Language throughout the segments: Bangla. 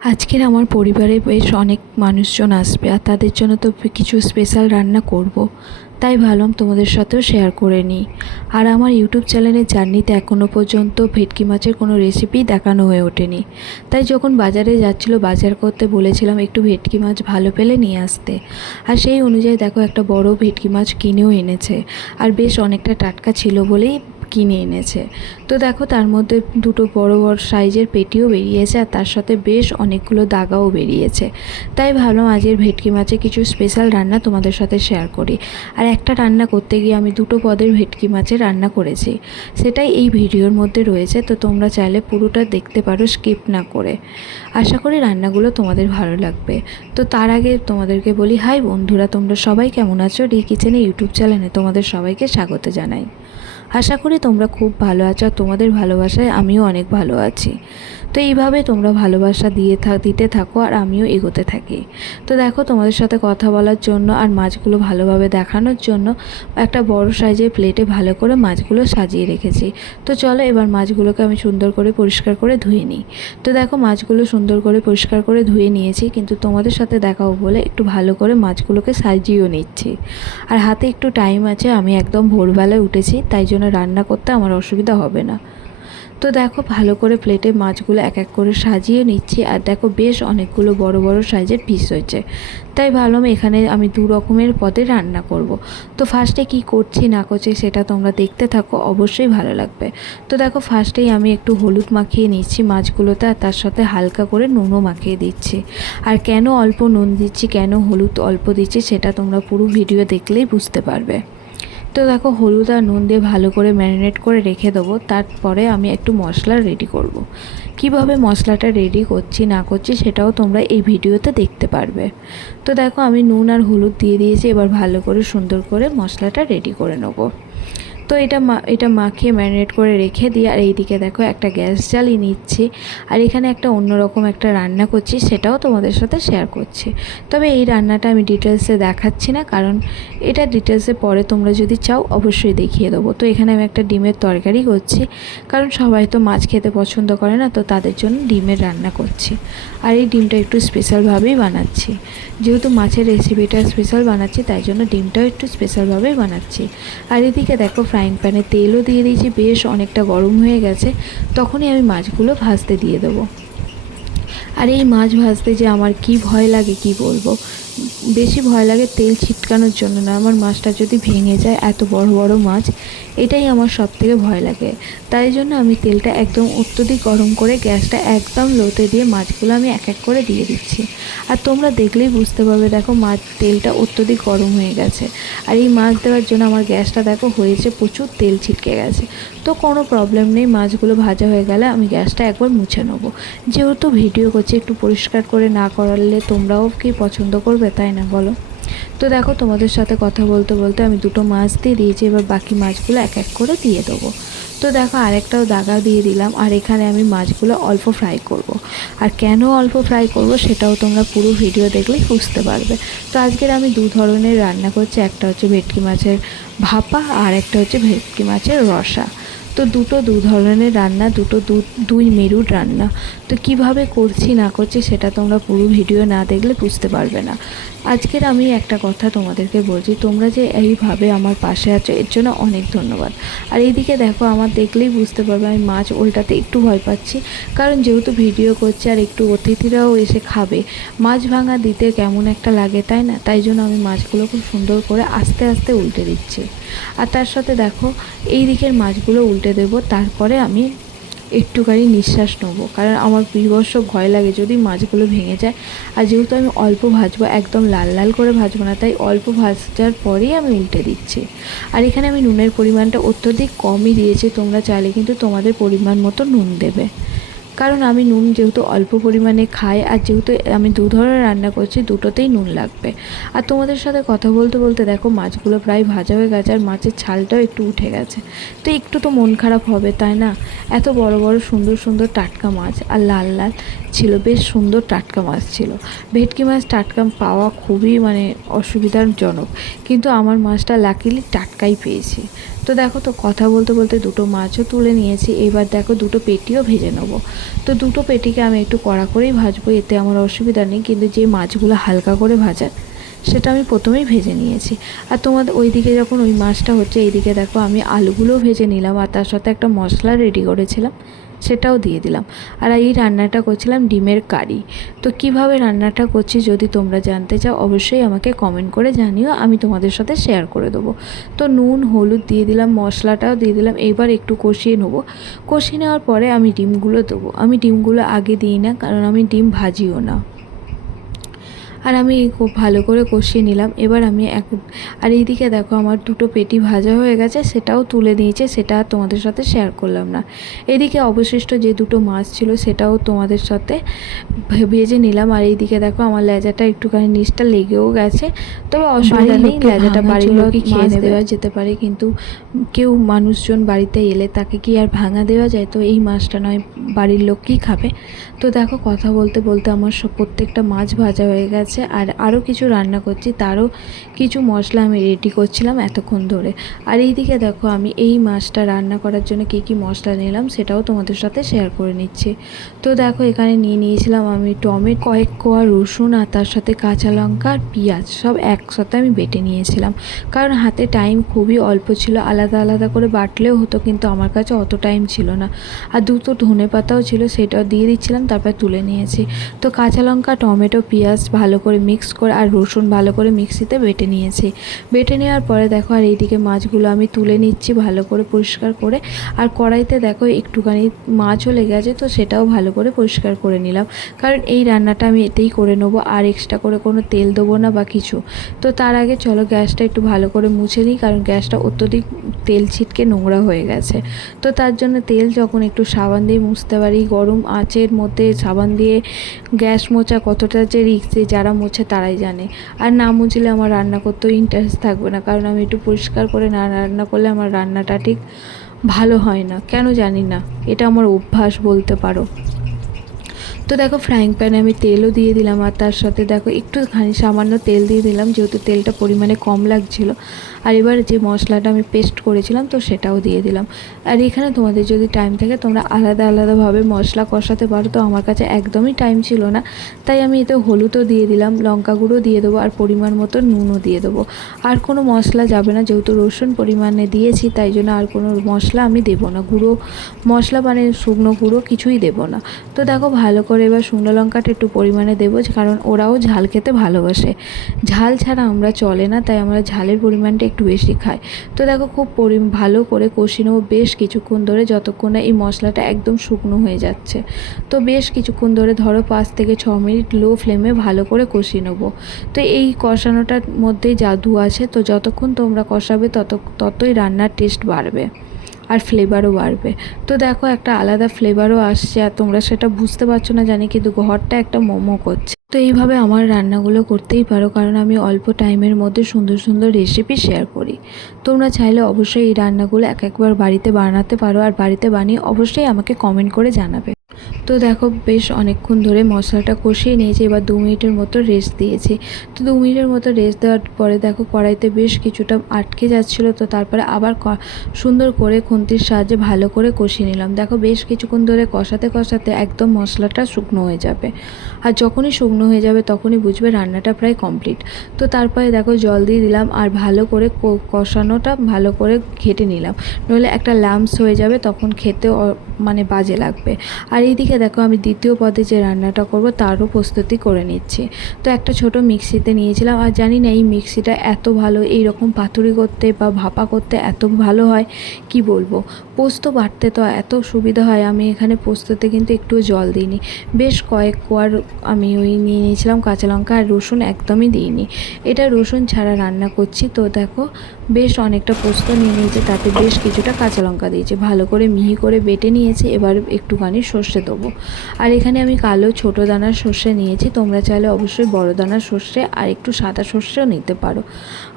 আজকের আমার পরিবারে বেশ অনেক মানুষজন আসবে আর তাদের জন্য তো কিছু স্পেশাল রান্না করব। তাই ভাবলাম তোমাদের সাথেও শেয়ার করে নিই। আর আমার ইউটিউব চ্যানেলের জার্নিতে এখনও পর্যন্ত ভেটকি মাছের কোনো রেসিপি দেখানো হয়ে ওঠেনি। তাই যখন বাজারে যাচ্ছিলো বাজার করতে বলেছিলাম একটু ভেটকি মাছ ভালো পেলে নিয়ে আসতে। আর সেই অনুযায়ী দেখো একটা বড় ভেটকি মাছ কিনেও এনেছে। আর বেশ অনেকটা টাটকা ছিল বলেই কিনে এনেছে। তো দেখো তার মধ্যে দুটো বড় বড় সাইজের পেটিও বেরিয়েছে আর তার সাথে বেশ অনেকগুলো দাগাও বেরিয়েছে। তাই ভাবলাম আজকের ভেটকি মাছে কিছু স্পেশাল রান্না তোমাদের সাথে শেয়ার করি। আর একটা রান্না করতে গিয়ে আমি দুটো পদের ভেটকি মাছের রান্না করেছি, সেটাই এই ভিডিওর মধ্যে রয়েছে। তো তোমরা চাইলে পুরোটা দেখতে পারো স্কিপ না করে। আশা করি রান্নাগুলো তোমাদের ভালো লাগবে। তো তার আগে তোমাদেরকে বলি, হাই বন্ধুরা, তোমরা সবাই কেমন আছো? রি কিচেনে ইউটিউব চ্যানেলে তোমাদের সবাইকে স্বাগত জানাই। আশা করি তোমরা খুব ভালো আছো আর তোমাদের ভালোবাসায় আমিও অনেক ভালো আছি। তো এইভাবে তোমরা ভালোবাসা দিতে থাকো আর আমিও এগোতে থাকি। তো দেখো তোমাদের সাথে কথা বলার জন্য আর মাছগুলো ভালোভাবে দেখানোর জন্য একটা বড় সাইজের প্লেটে ভালো করে মাছগুলো সাজিয়ে রেখেছি। তো চলো এবার মাছগুলোকে আমি সুন্দর করে পরিষ্কার করে ধুয়ে নিই। তো দেখো মাছগুলো সুন্দর করে পরিষ্কার করে ধুয়ে নিয়েছি, কিন্তু তোমাদের সাথে দেখাবো বলে একটু ভালো করে মাছগুলোকে সাজিয়েও নিচ্ছি। আর হাতে একটু টাইম আছে, আমি একদম ভোরবেলায় উঠেছি, তাই জন্য রান্না করতে আমার অসুবিধা হবে না। তো দেখো ভালো করে প্লেটে মাছগুলো এক এক করে সাজিয়ে নিচ্ছি। আর দেখো বেশ অনেকগুলো বড় বড় সাইজের পিস হয়েছে। তাই ভাবলাম এখানে আমি দু রকমের পদে রান্না করব। তো ফার্স্টে কি করছি না করছি সেটা তোমরা দেখতে থাকো, অবশ্যই ভালো লাগবে। তো দেখো ফার্স্টেই আমি একটু হলুদ মাখিয়ে নিচ্ছি মাছগুলোতে, আর তার সাথে হালকা করে নুনও মাখিয়ে দিচ্ছি। আর কেন অল্প নুন দিচ্ছি, কেন হলুদ অল্প দিচ্ছি, সেটা তোমরা পুরো ভিডিও দেখলেই বুঝতে পারবে। তো দেখো হলুদ আর নুন দিয়ে ভালো করে ম্যারিনেট করে রেখে দেবো। তারপরে আমি একটু মশলা রেডি করব। কিভাবে মশলাটা রেডি করছি না করছি সেটাও তোমরা এই ভিডিওতে দেখতে পারবে। তো দেখো আমি নুন আর হলুদ দিয়ে দিয়েছি, এবার ভালো করে সুন্দর করে মশলাটা রেডি করে নেবো। তো এটা মাখিয়ে ম্যারিনেট করে রেখে দিই। আর এইদিকে দেখো একটা গ্যাস জ্বালিয়ে নিচ্ছি। আর এখানে একটা অন্যরকম একটা রান্না করছি, সেটাও তোমাদের সাথে শেয়ার করছি। তবে এই রান্নাটা আমি ডিটেলসে দেখাচ্ছি না, কারণ এটা ডিটেলসে পরে তোমরা যদি চাও অবশ্যই দেখিয়ে দেবো। তো এখানে আমি একটা ডিমের তরকারি করছি, কারণ সবাই তো মাছ খেতে পছন্দ করে না, তো তাদের জন্য ডিমের রান্না করছি। আর এই ডিমটা একটু স্পেশালভাবেই বানাচ্ছি, যেহেতু মাছের রেসিপিটা স্পেশাল বানাচ্ছি তাই জন্য ডিমটাও একটু স্পেশালভাবেই বানাচ্ছি। আর এদিকে দেখো ফ্রাইং প্যানে তেলও দিয়ে দিয়েছি, বেশ অনেকটা গরম হয়ে গেছে। তখনই আমি মাছগুলো ভাজতে দিয়ে দেবো। আর এই মাছ ভাজতে যে আমার কি ভয় লাগে কি বলবো। বেশি ভয় লাগে তেল ছিটকানোর জন্য না, আমার মাছটা যদি ভেঙে যায়, এত বড় বড় মাছ, এটাই আমার সবথেকে ভয় লাগে। তাই জন্য আমি তেলটা একদম অত্যধিক গরম করে গ্যাসটা একদম লোতে দিয়ে মাছগুলো আমি এক এক করে দিয়ে দিচ্ছি। আর তোমরা দেখলেই বুঝতে পারবে, দেখো তেলটা অত্যধিক গরম হয়ে গেছে। আর এই মাছ দেওয়ার জন্য আমার গ্যাসটা দেখো হয়েছে প্রচুর তেল ছিটকে গেছে। তো কোনো প্রবলেম নেই, মাছগুলো ভাজা হয়ে গেলে আমি গ্যাসটা একবার মুছে নেবো। যেহেতু ভিডিও করছি, একটু পরিষ্কার করে না করালে তোমরাও কি পছন্দ করবে, তাই না বলো? তো দেখো তোমাদের সাথে কথা বলতে বলতে আমি দুটো মাছ দিয়ে দিয়েছি, এবার বাকি মাছগুলো এক এক করে দিয়ে দেবো। তো দেখো আরেকটাও দাগা দিয়ে দিলাম। আর এখানে আমি মাছগুলো অল্প ফ্রাই করব। আর কেন অল্প ফ্রাই করব সেটাও তোমরা পুরো ভিডিও দেখলেই বুঝতে পারবে। তো আজকের আমি দু ধরনের রান্না করছি, একটা হচ্ছে ভেটকি মাছের ভাপা আর একটা হচ্ছে ভেটকি মাছের রসা। তো দু ধরনের রান্না, দুই মেরুর রান্না। তো কিভাবে করছি না করছি সেটা তোমরা পুরো ভিডিও না দেখলে বুঝতে পারবে না। আজকের আমি একটা কথা তোমাদেরকে বলছি, তোমরা যে এইভাবে আমার পাশে আছো এর জন্য অনেক ধন্যবাদ। আর এইদিকে দেখো আমার দেখলেই বুঝতে পারবে আমি মাছ উল্টাতে একটু ভয় পাচ্ছি, কারণ যেহেতু ভিডিও করছি আর একটু অতিথিরাও এসে খাবে, মাছ ভাঙা দিতে কেমন একটা লাগে, তাই না? তাই জন্য আমি মাছগুলো খুব সুন্দর করে আস্তে আস্তে উল্টে দিচ্ছি। আর তার সাথে দেখো এই দিকের মাছগুলো উল্টে দেবো, তারপরে আমি একটুখানি নিঃশ্বাস নেবো, কারণ আমার বিভৎস ভয় লাগে যদি মাছগুলো ভেঙে যায়। আর যেহেতু আমি অল্প ভাজবো, একদম লাল লাল করে ভাজবো না, তাই অল্প ভাজার পরেই আমি উল্টে দিচ্ছি। আর এখানে আমি নুনের পরিমাণটা অত্যধিক কমই দিয়েছি, তোমরা চাইলে কিন্তু তোমাদের পরিমাণ মতো নুন দেবে, কারণ আমি নুন যেহেতু অল্প পরিমাণে খাই, আর যেহেতু আমি দু ধরনের রান্না করছি দুটোতেই নুন লাগবে। আর তোমাদের সাথে কথা বলতে বলতে দেখো মাছগুলো প্রায় ভাজা হয়ে গেছে, আর মাছের ছালটাও একটু উঠে গেছে। তো একটু তো মন খারাপ হবে, তাই না? এত বড় বড় সুন্দর সুন্দর টাটকা মাছ আর লাল লাল, ছিল, বেশ সুন্দর টাটকা মাছ ছিল। ভেটকি মাছ টাটকা পাওয়া খুবই অসুবিধাজনক, কিন্তু আমার মাছটা লাকিলি টাটকাই পেয়েছি। তো দেখো, তো কথা বলতে বলতে দুটো মাছও তুলে নিয়েছি। এবার দেখো দুটো পেটিও ভেজে নেবো। তো দুটো পেটিকে আমি একটু কড়া করেই ভাজবো, এতে আমার অসুবিধা নেই, কিন্তু যে মাছগুলো হালকা করে ভাজার সেটা আমি প্রথমেই ভেজে নিয়েছি। আর তোমাদের ওইদিকে যখন ওই মাছটা হচ্ছে, এইদিকে দেখো আমি আলুগুলোও ভেজে নিলাম, আর তার সাথে একটা মশলা রেডি করেছিলাম, সেটাও দিয়ে দিলাম। আর এই রান্নাটা করছিলাম ডিমের কারি। তো কিভাবে রান্নাটা করছি যদি তোমরা জানতে চাও, অবশ্যই আমাকে কমেন্ট করে জানিও, আমি তোমাদের সাথে শেয়ার করে দেবো। তো নুন হলুদ দিয়ে দিলাম, মশলাটাও দিয়ে দিলাম। এবার একটু কষিয়ে নেবো। কষিয়ে নেওয়ার পরে আমি ডিমগুলো দেবো। আমি ডিমগুলো আগে দিই না, কারণ আমি ডিম ভাজিও না। আর আমি খুব ভালো করে কষিয়ে নিলাম। এবার আমি আর এইদিকে দেখো আমার দুটো পেটি ভাজা হয়ে গেছে, সেটাও তুলে নিয়েছে, সেটা তোমাদের সাথে শেয়ার করলাম না। এদিকে অবশিষ্ট যে দুটো মাছ ছিল সেটাও তোমাদের সাথে ভেজে নিলাম। আর এইদিকে দেখো আমার লেজাটা একটুখানি নিচটা লেগেও গেছে, তবে অসুবিধা নেই, লেজাটা বাড়ির লোকই খেয়ে দেওয়া যেতে পারে, কিন্তু কেউ মানুষজন বাড়িতে এলে তাকে কি আর ভাঙা দেওয়া যায়? তো এই মাছটা নয় বাড়ির লোক কী খাবে। তো দেখো কথা বলতে বলতে আমার প্রত্যেকটা মাছ ভাজা হয়ে গেছে, আর আরও কিছু রান্না করছি, তারও কিছু মশলা আমি রেডি করছিলাম এতক্ষণ ধরে। আর এইদিকে দেখো আমি এই মাছটা রান্না করার জন্য কী কী মশলা নিলাম সেটাও তোমাদের সাথে শেয়ার করে নিচ্ছি। তো দেখো এখানে নিয়েছিলাম আমি টমেটো, কয়েক কোয়া রসুন, আর তার সাথে কাঁচা লঙ্কা আর পেঁয়াজ সব একসাথে আমি বেটে নিয়েছিলাম, কারণ হাতে টাইম খুবই অল্প ছিল। আলাদা আলাদা করে বাটলেও হতো, কিন্তু আমার কাছে অত টাইম ছিল না। আর দুটো ধনেপাতাও ছিল, সেটাও দিয়ে দিচ্ছিলাম, তারপর তুলে নিয়েছি। তো কাঁচা লঙ্কা, টমেটো, পেঁয়াজ ভালো করে মিক্স করে আর রসুন ভালো করে মিক্সিতে বেটে নিয়েছি। বেটে নেওয়ার পরে দেখো আর এইদিকে মাছগুলো আমি তুলে নিচ্ছি ভালো করে পরিষ্কার করে। আর কড়াইতে দেখো একটুখানি মাছও লেগে আছে, তো সেটাও ভালো করে পরিষ্কার করে নিলাম, কারণ এই রান্নাটা আমি এতেই করে নেবো, আর এক্সট্রা করে কোনো তেল দেবো না বা কিছু। তো তার আগে চলো গ্যাসটা একটু ভালো করে মুছে নিই, কারণ গ্যাসটা অত্যধিক তেল ছিটকে নোংরা হয়ে গেছে। তো তার জন্য তেল যখন একটু সাবান দিয়ে মুছতে পারি, গরম আঁচের মধ্যে সাবান দিয়ে গ্যাস মোছা কতটা যে রিস্ক, যারা মোছে তারাই জানে। আর না মুছলে আমার রান্না করতেও ইন্টারেস্ট থাকবে না, কারণ আমি একটু পরিষ্কার করে না রান্না করলে আমার রান্নাটা ঠিক ভালো হয় না, কেন জানি না, এটা আমার অভ্যাস বলতে পারো। তো দেখো ফ্রাইং প্যানে আমি তেলও দিয়ে দিলাম, আর তার সাথে দেখো একটুখানি সামান্য তেল দিয়ে দিলাম, যেহেতু তেলটা পরিমাণে কম লাগছিলো। আর এবার যে মশলাটা আমি পেস্ট করেছিলাম তো সেটাও দিয়ে দিলাম। আর এখানে তোমাদের যদি টাইম থাকে তোমরা আলাদা আলাদাভাবে মশলা কষাতে পারো, তো আমার কাছে একদমই টাইম ছিল না, তাই আমি এতে হলুদও দিয়ে দিলাম, লঙ্কা গুঁড়ো দিয়ে দেবো, আর পরিমাণ মতো নুনও দিয়ে দেবো। আর কোনো মশলা যাবে না, যেহেতু রসুন পরিমাণে দিয়েছি, তাই জন্য আর কোনো মশলা আমি দেবো না, গুঁড়ো মশলা শুকনো গুঁড়ো কিছুই দেবো না। তো দেখো ভালো করে এবার শুকনো লঙ্কাটা একটু পরিমাণে দেবো, কারণ ওরাও ঝাল খেতে ভালোবাসে, ঝাল ছাড়া আমরা চলে না, তাই আমরা ঝালের পরিমাণটা একটু বেশি খাই। তো দেখো খুব ভালো করে কষিয়ে নেবো বেশ কিছুক্ষণ ধরে, যতক্ষণ না এই মশলাটা একদম শুকনো হয়ে যাচ্ছে। তো বেশ কিছুক্ষণ ধরে ধরো 5 থেকে 6 মিনিট লো ফ্লেমে ভালো করে কষিয়ে নেবো। তো এই কষানোটার মধ্যেই জাদু আছে, তো যতক্ষণ তোমরা কষাবে ততই রান্নার টেস্ট বাড়বে আর ফ্লেভারও বাড়বে। তো দেখো একটা আলাদা ফ্লেভারও আসছে, আর তোমরা সেটা বুঝতে পারছো না জানি, কিন্তু ঘরটা একটা মোমো করছে। তো এইভাবে আমার রান্নাগুলো করতেই পারো, কারণ আমি অল্প টাইমের মধ্যে সুন্দর সুন্দর রেসিপি শেয়ার করি। তোমরা চাইলে অবশ্যই এই রান্নাগুলো একবার বাড়িতে বানাতে পারো, আর বাড়িতে বানিয়ে অবশ্যই আমাকে কমেন্ট করে জানাবে। তো দেখো বেশ অনেকক্ষণ ধরে মশলাটা কষিয়ে নিয়েছি, এবার 2 মিনিটের মতো রেস্ট দিয়েছি। তো 2 মিনিটের মতো রেস্ট দেওয়ার পরে দেখো কড়াইতে বেশ কিছুটা আটকে যাচ্ছিলো, তো তারপরে আবার সুন্দর করে খুন্তির সাহায্যে ভালো করে কষিয়ে নিলাম। দেখো বেশ কিছুক্ষণ ধরে কষাতে কষাতে একদম মশলাটা শুকনো হয়ে যাবে, আর যখনই শুকনো হয়ে যাবে তখনই বুঝবে রান্নাটা প্রায় কমপ্লিট। তো তারপরে দেখো জল দিয়ে দিলাম, আর ভালো করে কষানোটা ভালো করে ঘেটে নিলাম, নইলে একটা লাম্পস হয়ে যাবে, তখন খেতে বাজে লাগবে। আর এইদিকে দেখো আমি দ্বিতীয় পদে যে রান্নাটা করব তারও প্রস্তুতি করে নিচ্ছি। তো একটা ছোট মিক্সিতে নিয়েছিলাম, আর জানি না এই মিক্সিটা এত ভালো, এইরকম পাতুরি করতে বা ভাপা করতে এত ভালো হয় কি বলবো। পোস্ত বাটতে তো এত সুবিধা হয়, আমি এখানে পোস্ততে কিন্তু একটুও জল দিইনি, বেশ কয়েক কোয়ার আমি নিয়ে নিয়েছিলাম কাঁচা লঙ্কা, আর রসুন একদমই দিইনি, এটা রসুন ছাড়া রান্না করছি। তো দেখো বেশ অনেকটা পোস্ত নিয়ে নিয়েছে, তাতে বেশ কিছুটা কাঁচা লঙ্কা দিয়েছে, ভালো করে মিহি করে বেটে নিয়েছি। এবার একটুখানি সর্ষে সর্ষে দেবো। আর এখানে আমি কালো ছোটো দানার সর্ষে নিয়েছি, তোমরা চাইলে অবশ্যই বড় দানার সর্ষে আর একটু সাদা সর্ষেও নিতে পারো।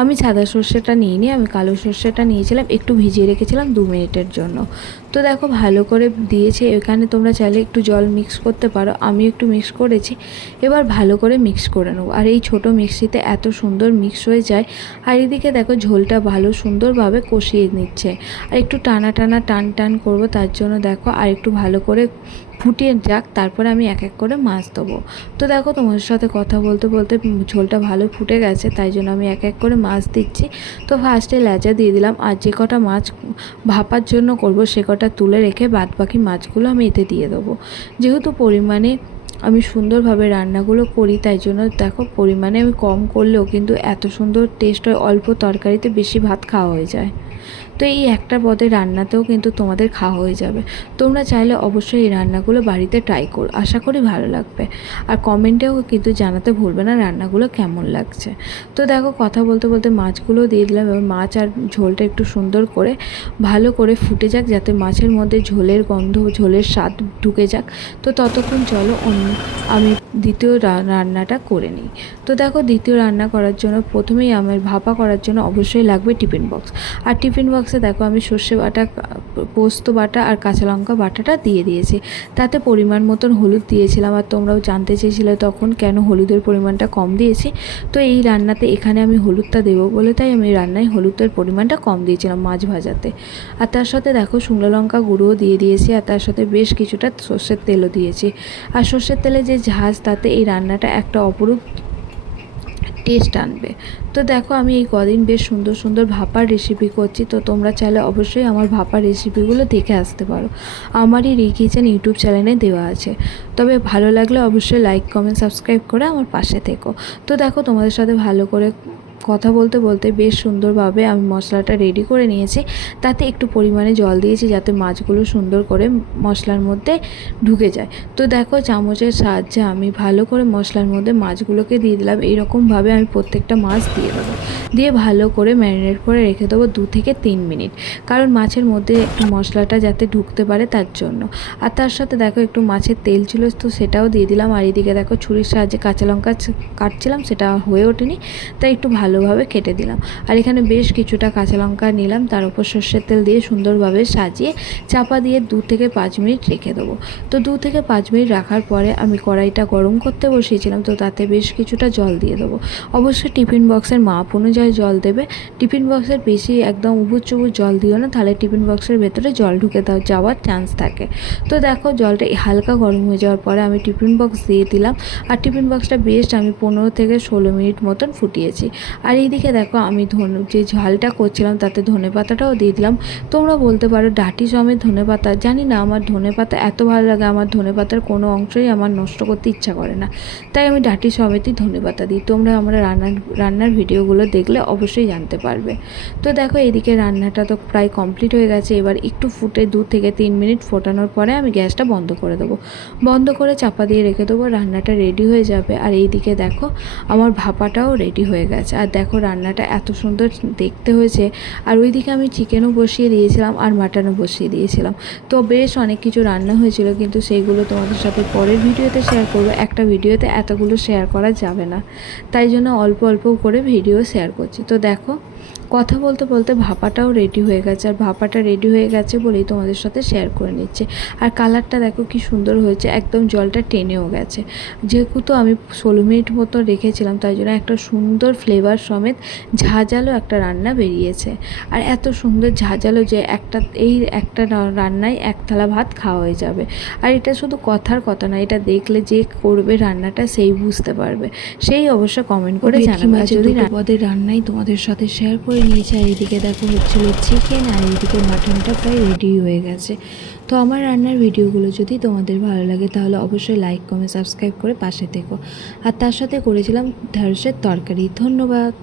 আমি সাদা সর্ষেটা নিইনি, আমি কালো সর্ষেটা নিয়েছিলাম, একটু ভিজিয়ে রেখেছিলাম 2 মিনিটের জন্য। তো দেখো ভালো করে দিয়েছি। এখানে তোমরা চাইলে একটু জল মিক্স করতে পারো, আমি একটু মিক্স করেছি। এবার ভালো করে মিক্স করে নেবো। আর এই ছোটো মিক্সিতে এত সুন্দর মিক্স হয়ে যায়। আর এদিকে দেখো ঝোলটা ভালো সুন্দরভাবে কষিয়ে নিচ্ছে। আর একটু টানা টানা টান টান করবো, তার জন্য দেখো আর একটু ভালো করে ফুটিয়ে যাক, তারপরে আমি এক এক করে মাছ দেবো। তো দেখো তোমাদের সাথে কথা বলতে বলতে ঝোলটা ভালো ফুটে গেছে, তাই জন্য আমি এক এক করে মাছ দিচ্ছি। তো ফার্স্টে ল্যাচা দিয়ে দিলাম, আর যে কটা মাছ ভাপার জন্য করব সে কটা তুলে রেখে বাদ বাকি মাছগুলো আমি এতে দিয়ে দেবো। যেহেতু পরিমাণে আমি সুন্দরভাবে রান্নাগুলো করি, তাই জন্য দেখো পরিমাণে আমি কম করলেও কিন্তু এত সুন্দর টেস্ট হয়, অল্প তরকারিতে বেশি ভাত খাওয়া হয়ে যায়। তো এই একটা পদের রান্নাতেও কিন্তু তোমাদের খাওয়া হয়ে যাবে। তোমরা চাইলে অবশ্যই এই রান্নাগুলো বাড়িতে ট্রাই করো, আশা করি ভালো লাগবে। আর কমেন্টেও কিন্তু জানাতে ভুলবে না রান্নাগুলো কেমন লাগছে। তো দেখো কথা বলতে বলতে মাছগুলো দিয়ে দিলাম, এবার মাছ আর ঝোলটা একটু সুন্দর করে ভালো করে ফুটে যাক, যাতে মাছের মধ্যে ঝোলের গন্ধ ঝোলের স্বাদ ঢুকে যাক। তো ততক্ষণ চলো আমি দ্বিতীয় রান্নাটা করে নিই। তো দেখো দ্বিতীয় রান্না করার জন্য প্রথমেই আমার ভাপা করার জন্য অবশ্যই লাগবে টিফিন বক্স। আর টিফিন বক্সে দেখো আমি সর্ষে বাটা, পোস্ত বাটা আর কাঁচা লঙ্কা বাটাটা দিয়ে দিয়েছি। তাতে পরিমাণ মতন হলুদ দিয়েছিলাম, আর তোমরাও জানতে চেয়েছিলে তখন কেন হলুদের পরিমাণটা কম দিয়েছি। তো এই রান্নাতে এখানে আমি হলুদটা দেবো বলে তাই আমি রান্নায় হলুদের পরিমাণটা কম দিয়েছিলাম মাছ ভাজাতে। আর তার সাথে দেখো শুকনো লঙ্কা গুঁড়োও দিয়ে দিয়েছি, আর তার সাথে বেশ কিছুটা সর্ষের তেলও দিয়েছি। আর সর্ষের তেলে যে ঝাঁজ, তাতে এই রান্নাটা একটা অপরূপ টেস্ট আনবে। তো দেখো আমি এই কদিন বেশ সুন্দর সুন্দর ভাপার রেসিপি করছি, তো তোমরা চাইলে অবশ্যই আমার ভাপার রেসিপিগুলো দেখে আসতে পারো। আমারই কিচেন ইউটিউব চ্যানেলে দেওয়া আছে। তবে ভালো লাগলে অবশ্যই লাইক কমেন্ট সাবস্ক্রাইব করে আমার পাশে থেকো। তো দেখো তোমাদের সাথে ভালো করে কথা বলতে বলতে বেশ সুন্দরভাবে আমি মশলাটা রেডি করে নিয়েছি। তাতে একটু পরিমাণে জল দিয়েছি যাতে মাছগুলো সুন্দর করে মশলার মধ্যে ঢুকে যায়। তো দেখো চামচের সাহায্যে আমি ভালো করে মশলার মধ্যে মাছগুলোকে দিয়ে দিলাম। এইরকমভাবে আমি প্রত্যেকটা মাছ দিয়ে দেবো, দিয়ে ভালো করে ম্যারিনেট করে রেখে দেবো 2 থেকে 3 মিনিট, কারণ মাছের মধ্যে একটু মশলাটা যাতে ঢুকতে পারে তার জন্য। আর তার সাথে দেখো একটু মাছের তেল ছিল, তো সেটাও দিয়ে দিলাম। আর এদিকে দেখো ছুরির সাহায্যে কাঁচা লঙ্কা কাটছিলাম, সেটা হয়ে ওঠেনি, তাই একটু ভালোভাবে কেটে দিলাম। আর এখানে বেশ কিছুটা কাঁচা লঙ্কা নিলাম, তার উপর সর্ষের তেল দিয়ে সুন্দরভাবে সাজিয়ে চাপা দিয়ে 2 থেকে 5 মিনিট রেখে দেবো। তো 2 থেকে 5 মিনিট রাখার পরে আমি কড়াইটা গরম করতে বসিয়েছিলাম, তো তাতে বেশ কিছুটা জল দিয়ে দেবো। অবশ্যই টিফিন বক্সের মাপ অনুযায়ী জল দেবে। টিফিন বক্সের বেশি একদম উবুর চুবুর জল দিও না, তাহলে টিফিন বক্সের ভেতরে জল ঢুকে যাওয়ার চান্স থাকে। তো দেখো জলটা হালকা গরম হয়ে যাওয়ার পরে আমি টিফিন বক্স দিয়ে দিলাম। আর টিফিন বক্সটা বেশ আমি 15 থেকে 16 মিনিট মতন ফুটিয়েছি। আর এইদিকে দেখো আমি যে ঝালটা করছিলাম তাতে ধনেপাতাটাও দিয়ে দিলাম। তোমরা বলতে পারো ডাঁটি সমেত ধনেপাতা, জানি না আমার ধনেপাতা এত ভালো লাগে, আমার ধনেপাতার কোনো অংশই আমার নষ্ট করতে ইচ্ছা করে না, তাই আমি ডাঁটি সমেতই ধনেপাতা দিই। তোমরা আমরা রান্নার ভিডিওগুলো দেখলে অবশ্যই জানতে পারবে। তো দেখো এদিকে রান্নাটা তো প্রায় কমপ্লিট হয়ে গেছে। এবার একটু ফুটে 2 থেকে 3 মিনিট ফোটানোর পরে আমি গ্যাসটা বন্ধ করে দেবো। বন্ধ করে চাপা দিয়ে রেখে দেবো, রান্নাটা রেডি হয়ে যাবে। আর এইদিকে দেখো আমার ভাপাটাও রেডি হয়ে গেছে। আর দেখো রান্নাটা এত সুন্দর দেখতে হয়েছে। আর ওইদিকে আমি চিকেনও বসিয়ে দিয়েছিলাম আর মাটনও বসিয়ে দিয়েছিলাম। তো বেশ অনেক কিছু রান্না হয়েছিল, কিন্তু সেইগুলো তোমাদের সাথে পরের ভিডিওতে শেয়ার করবো। একটা ভিডিওতে এতগুলো শেয়ার করা যাবে না, তাই জন্য অল্প অল্প করে ভিডিও শেয়ার করছি। তো দেখো কথা বলতে বলতে ভাপাটাও রেডি হয়ে গেছে। আর ভাপাটা রেডি হয়ে গেছে বলেই তোমাদের সাথে শেয়ার করে নিচ্ছে। আর কালারটা দেখো কি সুন্দর হয়েছে, একদম জলটা টেনেও গেছে। যেহেতু আমি 16 মিনিট মতো রেখেছিলাম, তাই জন্য একটা সুন্দর ফ্লেভার সমেত ঝাঁঝালো একটা রান্না বেরিয়েছে। আর এত সুন্দর ঝাঁঝালো যে এই একটা রান্নায় 1 থালা ভাত খাওয়া হয়ে যাবে। আর এটা শুধু কথার কথা না, এটা দেখলে যে করবে রান্নাটা সেই বুঝতে পারবে, সেই অবশ্য কমেন্ট করে জানাবে। যদি পদের রান্নাই তোমাদের সাথে শেয়ার করে নিয়েছি। আর এদিকে দেখো হচ্ছিল চিকেন, আর এদিকে মাটনটা প্রায় রেডি হয়ে গেছে। তো আমার রান্নার ভিডিওগুলো যদি তোমাদের ভালো লাগে তাহলে অবশ্যই লাইক কমেন্ট সাবস্ক্রাইব করে পাশে থেকো। আর তার সাথে করেছিলাম ঢ্যাঁড়সের তরকারি। ধন্যবাদ।